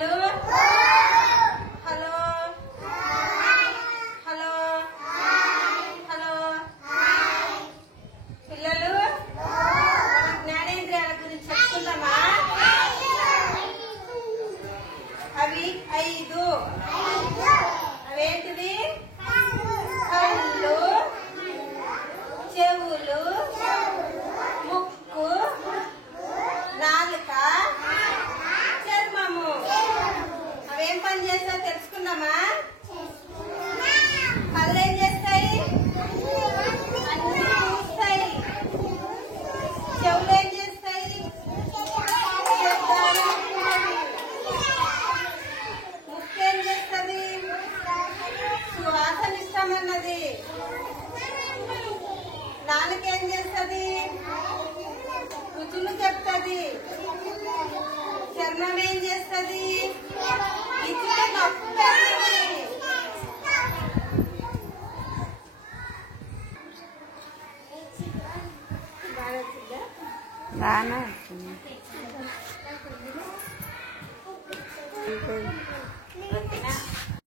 Hello hello hello పిల్లలు జ్ఞానేంద్రియాల గురించి చెప్పుకుందామా? అవి 5. అవేంటివి? కళ్ళు, చెవులు, ముక్కు, నాలుక, చర్మము. అవేం పని చేస్తాయో తెలుసుకుందామా? కళ్ళు ఏం చేస్తాయి? అన్ని చూస్తాయి. చెవులు ఏం చేస్తాయి? ముక్కు ఏం చేస్తుంది? సువాసన ఇష్టమన్నది. నాలుక ఏం చేస్తుంది? రుచులు చెప్తుంది. చర్మం ఏం చేస్తుంది? ఇచ్చిన నొప్పి. బాగా